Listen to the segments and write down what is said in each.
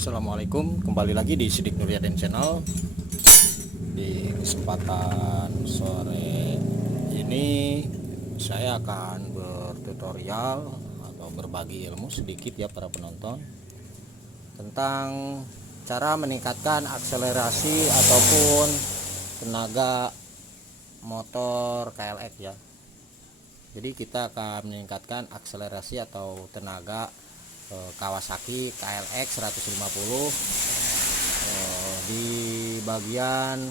Assalamualaikum, kembali lagi di Sidik Nuryadin Channel. Di kesempatan sore ini saya akan bertutorial atau berbagi ilmu sedikit ya para penonton tentang cara meningkatkan akselerasi ataupun tenaga motor KLX ya. Jadi kita akan meningkatkan akselerasi atau tenaga Kawasaki KLX 150 di bagian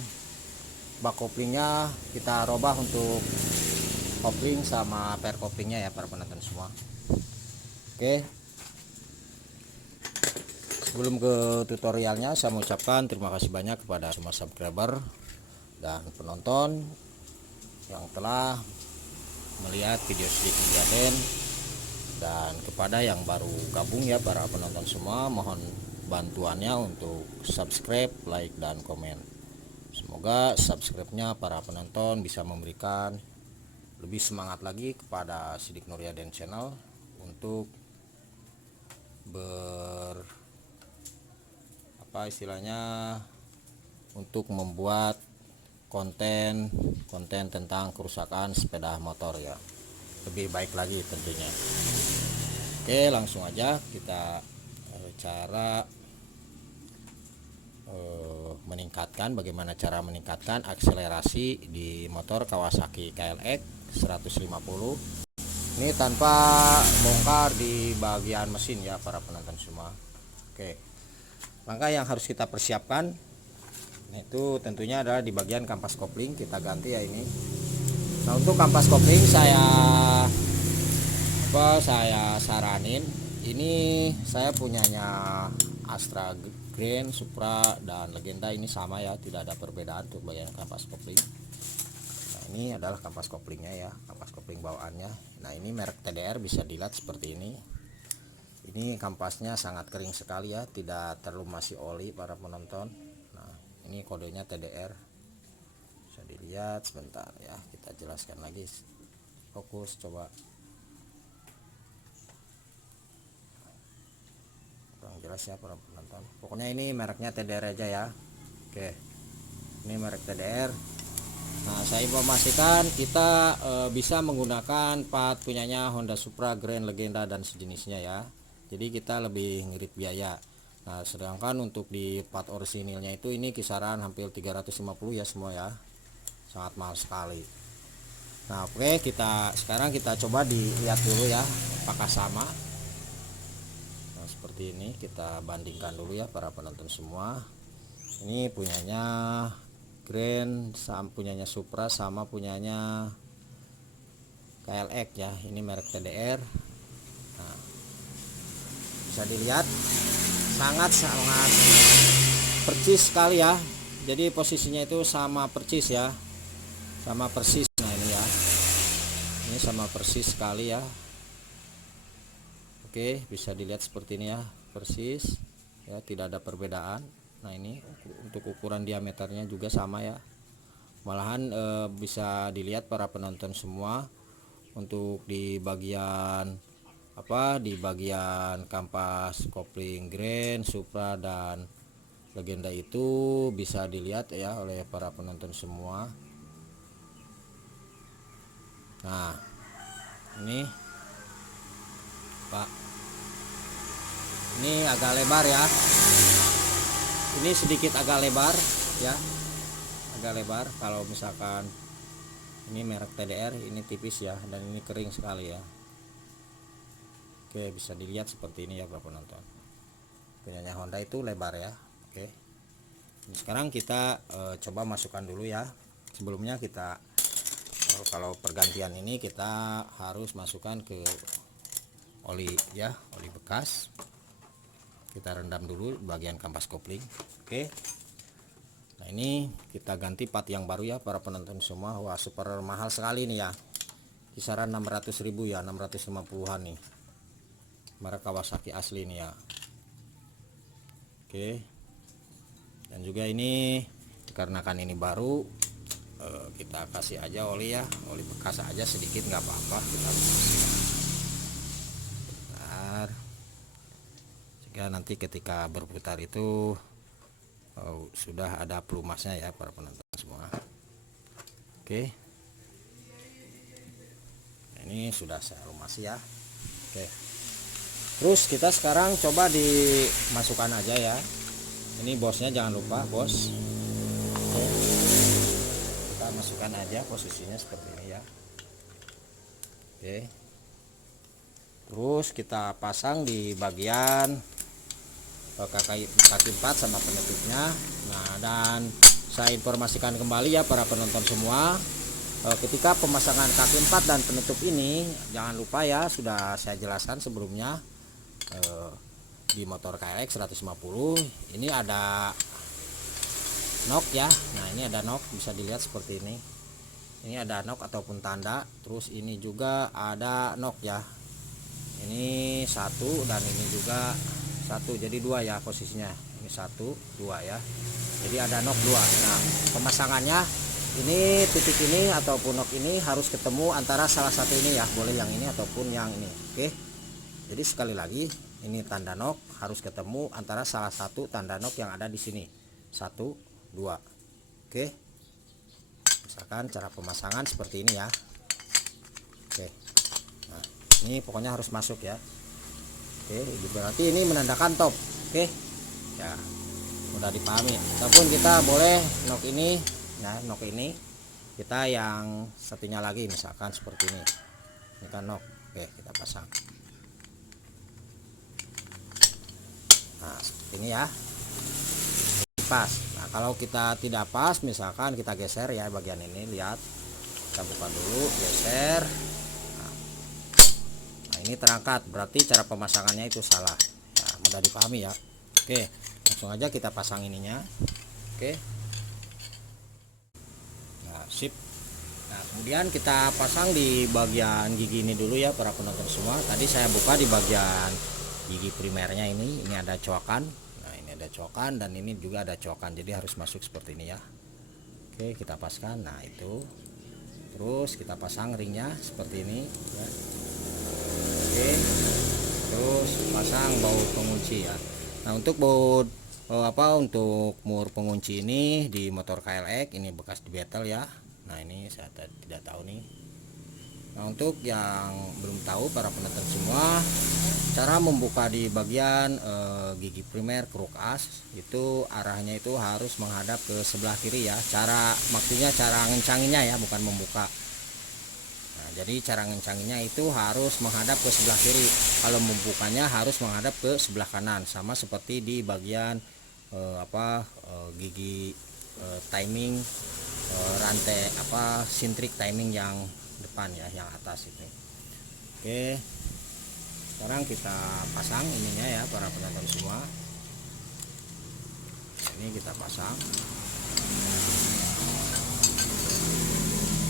bak koplingnya kita robah untuk kopling sama per koplingnya ya para penonton semua. Oke, sebelum ke tutorialnya saya mengucapkan terima kasih banyak kepada semua subscriber dan penonton yang telah melihat video Sidik Nuryadin, dan kepada yang baru gabung ya para penonton semua, mohon bantuannya untuk subscribe, like, dan komen. Semoga subscribe-nya para penonton bisa memberikan lebih semangat lagi kepada Sidik Nuryadin Channel untuk untuk membuat konten tentang kerusakan sepeda motor ya, lebih baik lagi tentunya. Oke, langsung aja kita cara bagaimana cara meningkatkan akselerasi di motor Kawasaki KLX 150. Ini tanpa bongkar di bagian mesin ya para penonton semua. Oke, langkah yang harus kita persiapkan itu tentunya adalah di bagian kampas kopling kita ganti ya ini. Nah, untuk kampas kopling saya saranin ini, saya punyanya Astra Grand, Supra, dan Legenda. Ini sama ya, tidak ada perbedaan untuk bagian kampas kopling. Nah, ini adalah kampas koplingnya ya, kampas kopling bawaannya. Nah, ini merek TDR, bisa dilihat seperti ini. Ini kampasnya sangat kering sekali ya, tidak terlumasi oli para penonton. Nah, ini kodenya TDR, bisa dilihat sebentar ya, kita jelaskan lagi. Fokus coba. Jelas ya para penonton, pokoknya ini mereknya TDR aja ya. Oke, ini merek TDR. Nah, saya informasikan kita bisa menggunakan part punyanya Honda Supra, Grand, Legenda, dan sejenisnya ya, jadi kita lebih ngirit biaya. Nah, sedangkan untuk di part orisinilnya itu ini kisaran hampir 350 ya semua ya, sangat mahal sekali. Nah, oke, sekarang kita coba dilihat dulu ya apakah sama. Seperti ini kita bandingkan dulu ya para penonton semua. Ini punyanya Grand, punyanya Supra, sama punyanya KLX ya, ini merek TDR. Nah, bisa dilihat sangat persis sekali ya, jadi posisinya itu sama persis ya, sama persis. Nah, ini ya, ini sama persis sekali ya. Oke, bisa dilihat seperti ini ya, persis ya, tidak ada perbedaan. Nah, ini untuk ukuran diameternya juga sama ya, malahan bisa dilihat para penonton semua, untuk di bagian di bagian kampas kopling Grand, Supra, dan Legenda itu bisa dilihat ya oleh para penonton semua. Nah, ini Pak, ini agak lebar ya, ini sedikit agak lebar ya, agak lebar. Kalau misalkan ini merek TDR, ini tipis ya, dan ini kering sekali ya. Oke, bisa dilihat seperti ini ya para penonton, punyanya Honda itu lebar ya. Oke, sekarang kita coba masukkan dulu ya. Sebelumnya kita kalau pergantian ini kita harus masukkan ke oli ya, oli bekas. Kita rendam dulu bagian kampas kopling. Oke, nah ini kita ganti part yang baru ya para penonton semua. Wah, super mahal sekali nih ya, kisaran 600.000 ya, 650-an nih, merek Kawasaki asli nih ya. Oke, dan juga ini dikarenakan ini baru, kita kasih aja oli ya, oli bekas aja sedikit, nggak apa-apa, kita kasih. ya nanti ketika berputar itu sudah ada pelumasnya ya para penonton semua. Oke, ini sudah saya lumasi ya. Oke, terus kita sekarang coba dimasukkan aja ya. Ini bosnya jangan lupa bos. Oke, kita masukkan aja posisinya seperti ini ya. Oke, terus kita pasang di bagian kaki 4 sama penutupnya. Nah, dan saya informasikan kembali ya para penonton semua, ketika pemasangan kaki 4 dan penutup ini jangan lupa ya, sudah saya jelaskan sebelumnya, di motor KLX 150 ini ada nok ya. Nah, ini ada nok, bisa dilihat seperti ini. Ini ada nok ataupun tanda. Terus ini juga ada nok ya. Ini satu dan ini juga satu, jadi dua ya posisinya. Ini 1 2 ya, jadi ada nok 2. Nah, pemasangannya ini titik ini ataupun nok ini harus ketemu antara salah satu ini ya, boleh yang ini ataupun yang ini. Oke, jadi sekali lagi, ini tanda nok harus ketemu antara salah satu tanda nok yang ada di sini, 1 2. Oke, misalkan cara pemasangan seperti ini ya. Oke, nah ini pokoknya harus masuk ya. Oke, berarti ini menandakan top. Oke ya, udah dipahami. Ataupun kita boleh nok ini, nah nok ini kita yang satunya lagi, misalkan seperti ini. Ini kan nok. Oke, kita pasang. Nah, seperti ini ya. Pas. Nah, kalau kita tidak pas, misalkan kita geser ya bagian ini, lihat. Kita buka dulu, geser. Nah, ini terangkat, berarti cara pemasangannya itu salah. Nah, mudah dipahami ya. Oke, langsung aja kita pasang ininya. Oke. Nah, sip. Nah, kemudian kita pasang di bagian gigi ini dulu ya para penonton semua. Tadi saya buka di bagian gigi primernya ini ada coakan. Nah, ini ada coakan dan ini juga ada coakan. Jadi harus masuk seperti ini ya. Oke, kita paskan. Nah, itu. Terus kita pasang ringnya seperti ini ya. Oke, terus pasang baut pengunci ya. Nah, untuk baut untuk mur pengunci ini di motor KLX ini bekas di betel ya. Nah, ini saya tidak tahu nih. Nah, untuk yang belum tahu para penonton semua, cara membuka di bagian gigi primer kruk as itu arahnya itu harus menghadap ke sebelah kiri ya. Maksudnya cara ngencanginnya ya, bukan membuka. Jadi cara ngencanginnya itu harus menghadap ke sebelah kiri. Kalau membukanya harus menghadap ke sebelah kanan, sama seperti di bagian gigi timing rantai sintrik timing yang depan ya, yang atas itu. Oke, sekarang kita pasang ininya ya para penonton semua. Ini kita pasang.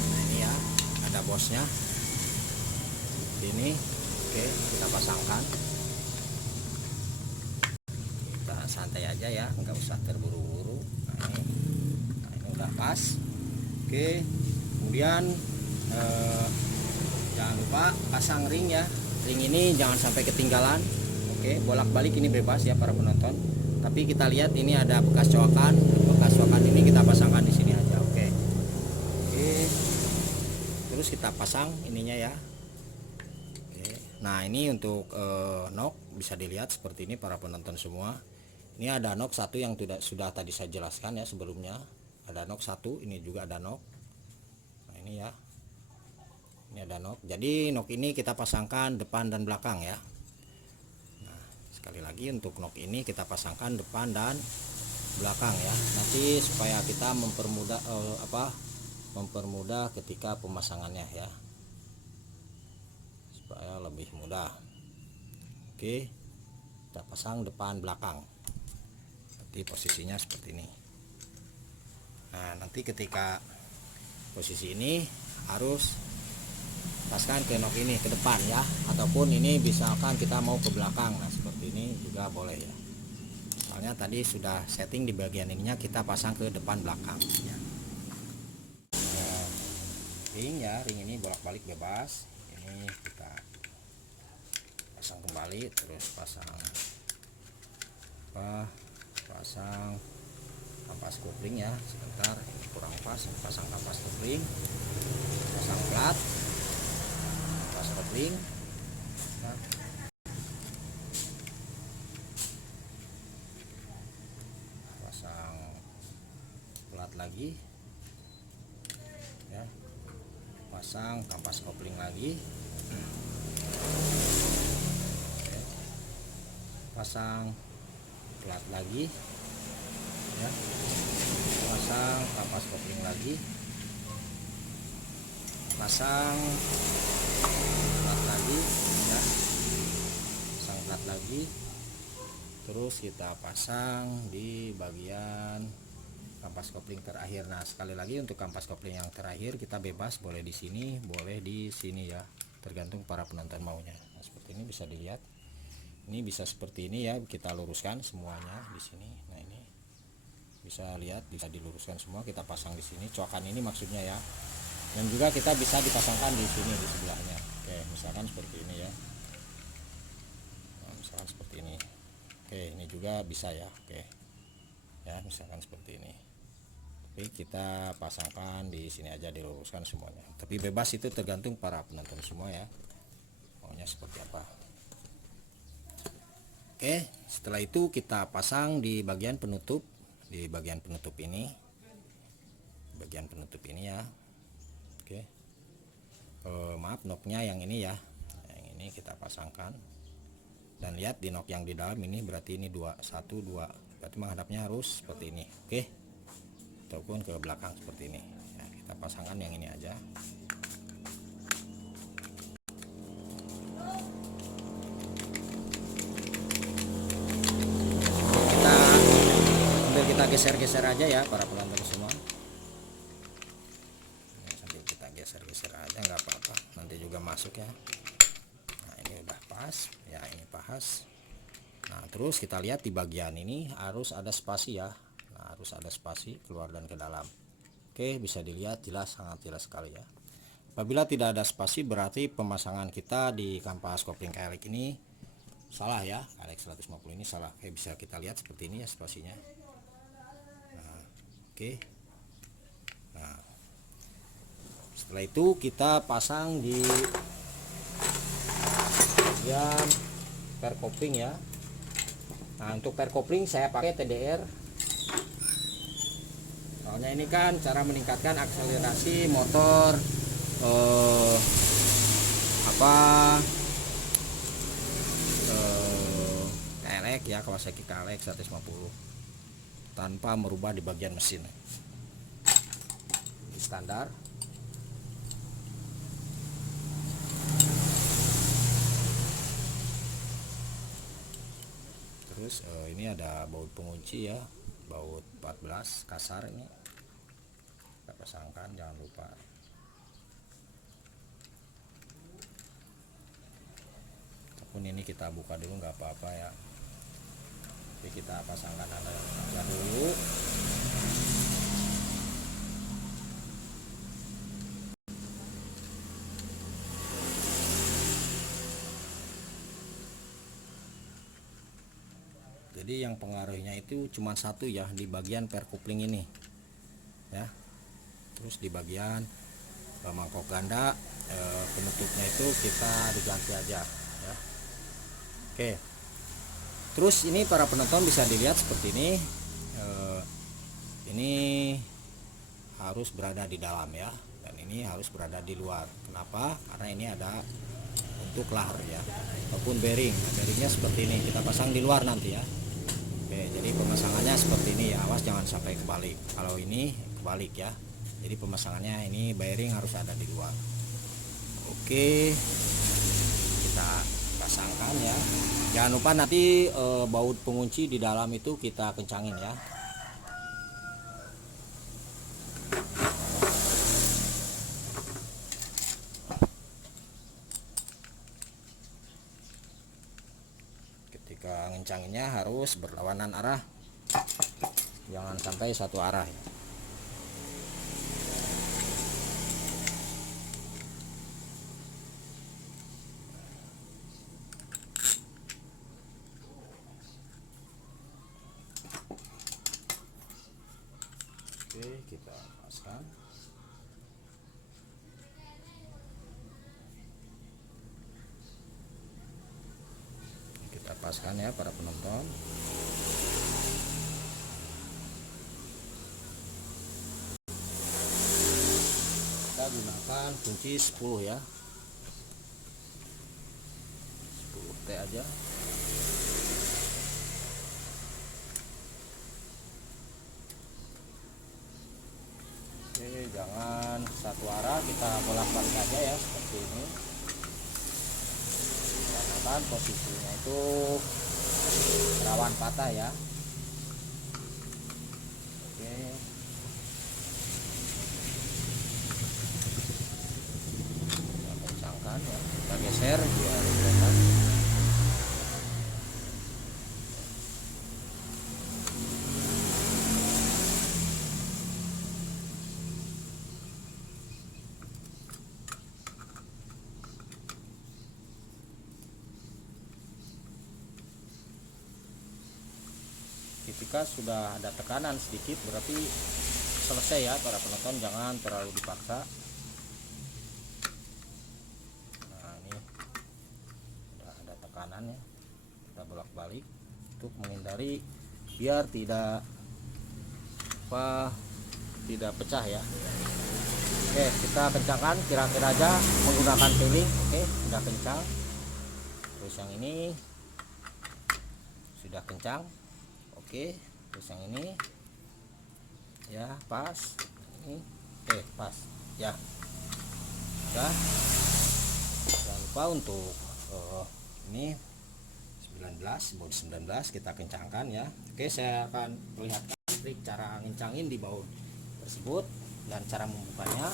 Nah, ini ya, ada bosnya ini. Oke, kita pasangkan. Kita santai aja ya, nggak usah terburu-buru. Nah, ini udah pas. Oke, kemudian jangan lupa pasang ring ya. Ring ini jangan sampai ketinggalan. Oke, bolak-balik ini bebas ya para penonton, tapi kita lihat ini ada bekas coakan. Bekas coakan ini kita pasangkan di sini aja. Oke, terus kita pasang ininya ya. Oke, nah ini untuk nok bisa dilihat seperti ini para penonton semua. Ini ada nok satu yang sudah tadi saya jelaskan ya sebelumnya. Ada nok satu, ini juga ada nok. Nah, ini ya, ini ada nok. Jadi nok ini kita pasangkan depan dan belakang ya. Nah, sekali lagi untuk nok ini kita pasangkan depan dan belakang ya. Nanti supaya kita mempermudah ketika pemasangannya ya, supaya lebih mudah. Oke, kita pasang depan belakang. Nanti posisinya seperti ini. Nah, nanti ketika posisi ini harus paskan ke nok ini ke depan ya, ataupun ini misalkan kita mau ke belakang. Nah, seperti ini juga boleh ya. Soalnya tadi sudah setting di bagian ininya, kita pasang ke depan belakang ya. Ring ya, ring ini bolak-balik bebas. Ini kita pasang kembali, terus pasang pasang kampas kopling ya. Sebentar, ini kurang pas. Pasang kampas kopling, pasang plat kampas kopling ya. Pasang plat lagi ya, pasang kampas kopling lagi. Oke. Pasang plat lagi ya, pasang kampas kopling lagi, pasang plat lagi ya, pasang plat lagi. Terus kita pasang di bagian kampas kopling terakhir. Nah, sekali lagi untuk kampas kopling yang terakhir kita bebas, boleh di sini, boleh di sini ya, tergantung para penonton maunya. Nah, seperti ini bisa dilihat. Ini bisa seperti ini ya, kita luruskan semuanya di sini. Nah, ini bisa lihat, bisa diluruskan semua, kita pasang di sini. Coakan ini maksudnya ya. Dan juga kita bisa dipasangkan di sini di sebelahnya. Oke, misalkan seperti ini ya. Nah, misalkan seperti ini. Oke, ini juga bisa ya. Oke. Ya, misalkan seperti ini. Tapi kita pasangkan di sini aja, diluruskan semuanya. Tapi bebas, itu tergantung para penonton semua ya. Maunya seperti apa. Oke, setelah itu kita pasang di bagian penutup, di bagian penutup ini, bagian penutup ini ya. Oke, maaf, knocknya yang ini ya, yang ini kita pasangkan. Dan lihat di knock yang di dalam ini, berarti ini 2, 1, 2, berarti menghadapnya harus seperti ini. Oke, ataupun ke belakang seperti ini ya, kita pasangkan yang ini aja. Kita geser-geser aja ya para penonton semua. Sambil kita geser-geser aja, nggak apa-apa, nanti juga masuk ya. Nah, ini udah pas ya, ini pas. Nah, terus kita lihat di bagian ini harus ada spasi ya. Nah, harus ada spasi keluar dan ke dalam. Oke, bisa dilihat jelas, sangat jelas sekali ya. Apabila tidak ada spasi, berarti pemasangan kita di kampas kopling KLX ini salah ya. KLX 150 ini salah. Oke, bisa kita lihat seperti ini ya spasinya. Oke. Nah, setelah itu kita pasang di bagian per kopling ya. Nah, untuk per kopling saya pakai TDR. Soalnya ini kan cara meningkatkan akselerasi motor KLX ya, Kawasaki KLX 150, tanpa merubah di bagian mesin di standar. Terus ini ada baut pengunci ya, baut 14 kasar, ini kita pasangkan, jangan lupa. Ataupun ini kita buka dulu, nggak apa-apa ya. Jadi kita pasangkan aja dulu. Jadi yang pengaruhnya itu cuma satu ya, di bagian per kopling ini ya. Terus di bagian mangkok ganda penutupnya itu kita diganti aja ya. Oke, terus ini para penonton bisa dilihat seperti ini. Ini harus berada di dalam ya, dan ini harus berada di luar. Kenapa? Karena ini ada untuk lahar ya, ataupun bearing. Nah, bearingnya seperti ini, kita pasang di luar nanti ya. Oke, jadi pemasangannya seperti ini ya, awas jangan sampai kebalik. Kalau ini kebalik ya, jadi pemasangannya ini bearing harus ada di luar. Oke, kita pasangkan ya. Jangan lupa nanti baut pengunci di dalam itu kita kencangin ya. Ketika ngencanginnya harus berlawanan arah, jangan sampai satu arah ya. Oke, kita paskan. Kita paskan ya para penonton. Kita gunakan kunci 10 ya. 10 T aja. Oke, jangan satu arah, kita bolak-balik aja ya seperti ini. Karena kan posisinya itu rawan patah ya. Oke. Kita kencangkan ya. Kita geser biar kelihatan. Ketika sudah ada tekanan sedikit berarti selesai ya para penonton, jangan terlalu dipaksa. Nah ini sudah ada tekanan ya, kita bolak-balik untuk menghindari biar tidak pecah ya. Oke, kita kencangkan kira-kira aja menggunakan peeling. Oke, sudah kencang. Terus yang ini sudah kencang. Oke, terus yang ini ya pas, ini pas ya. Udah, jangan lupa untuk ini 19 mode 19 kita kencangkan ya. Oke, saya akan perlihatkan trik cara ngencangin di baut tersebut dan cara membukanya.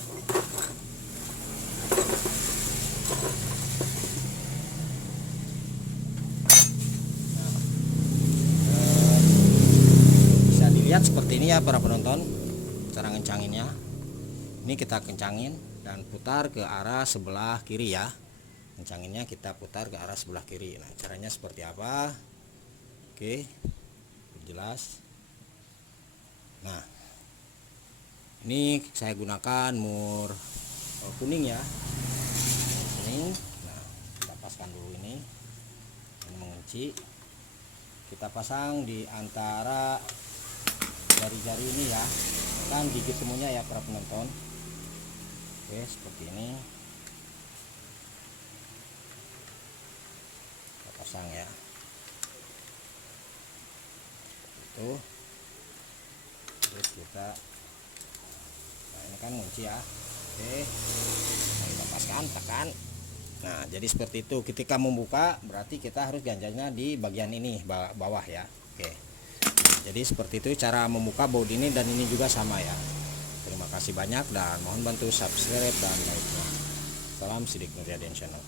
Lihat seperti ini ya para penonton, cara ngencanginnya. Ini kita kencangin dan putar ke arah sebelah kiri ya. Kencanginnya kita putar ke arah sebelah kiri. Nah, caranya seperti apa? Oke, jelas. Nah, ini saya gunakan mur kuning ya. Kuning. Nah, kita paskan dulu ini. Ini mengunci. Kita pasang di antara jari-jari ini ya, kan gigit semuanya ya para penonton. Oke, seperti ini kita pasang ya, itu terus kita, nah ini kan kunci ya. Oke, kita paskan, tekan. Nah, jadi seperti itu. Ketika membuka berarti kita harus ganjalnya di bagian ini bawah ya. Oke, jadi seperti itu cara membuka baut ini, dan ini juga sama ya. Terima kasih banyak dan mohon bantu subscribe dan like-nya. Salam Sidik Nuryadin Channel.